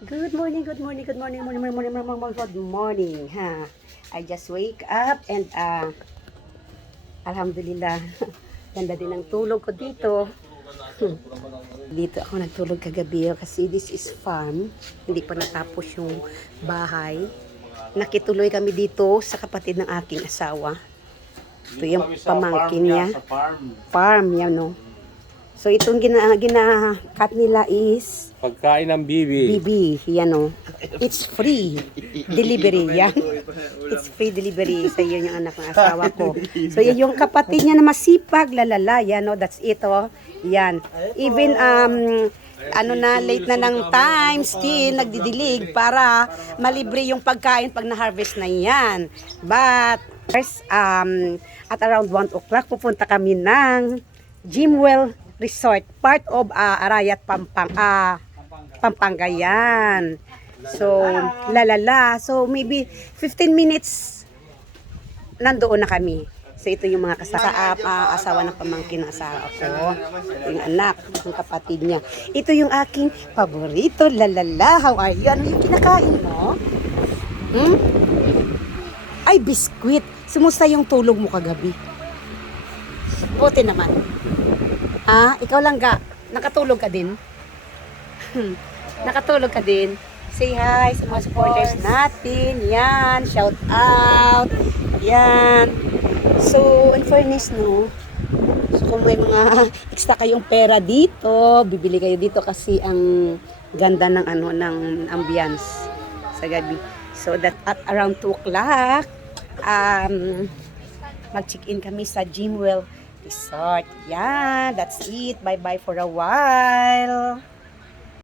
Good morning, good morning, good morning, good morning, ha. I just wake up and alhamdulillah, ganda din ang tulog ko dito. Dito ako nagtulog kagabi kasi this is farm. Hindi pa natapos yung bahay. Nakituloy kami dito sa kapatid ng aking asawa. Ito yung pamangkin niya. Farm yan, no. So itong gina-cut nila is pagkain ng bibi. Bibi, yan o. It's free delivery, yan. It's free delivery. So, yun yung anak ng asawa ko. So, yun yung kapatid niya na masipag, lalala, yan o. That's it o. Yan. Even, late na ng time, still, nagdidilig para malibre yung pagkain pag na-harvest na yan. But, first, at around 1 o'clock, pupunta kami ng Jimwell Resort, part of Arayat, Pampanga yan. So, lalala. So, maybe 15 minutes nandoon na kami. So, ito yung mga asawa ng pamangkin ng asawa ko. Yung anak, yung kapatid niya. Ito yung aking paborito, lalala. How are you? Ano yung kinakain mo? Ay, biskwit. Sumusta yung tulog mo kagabi? Buti naman. Ikaw lang ga. Nakatulog ka din? Nakatulog ka din? Say hi sa mga supporters natin. Yan, shout out. Yan. So, in fairness, no? So, kung may mga extra kayong pera dito, bibili kayo dito kasi ang ganda ng ng ambience sa gabi. So, that at around 2 o'clock, mag-check-in kami sa Jimwell Resort. Yan, that's it. Bye-bye for a while.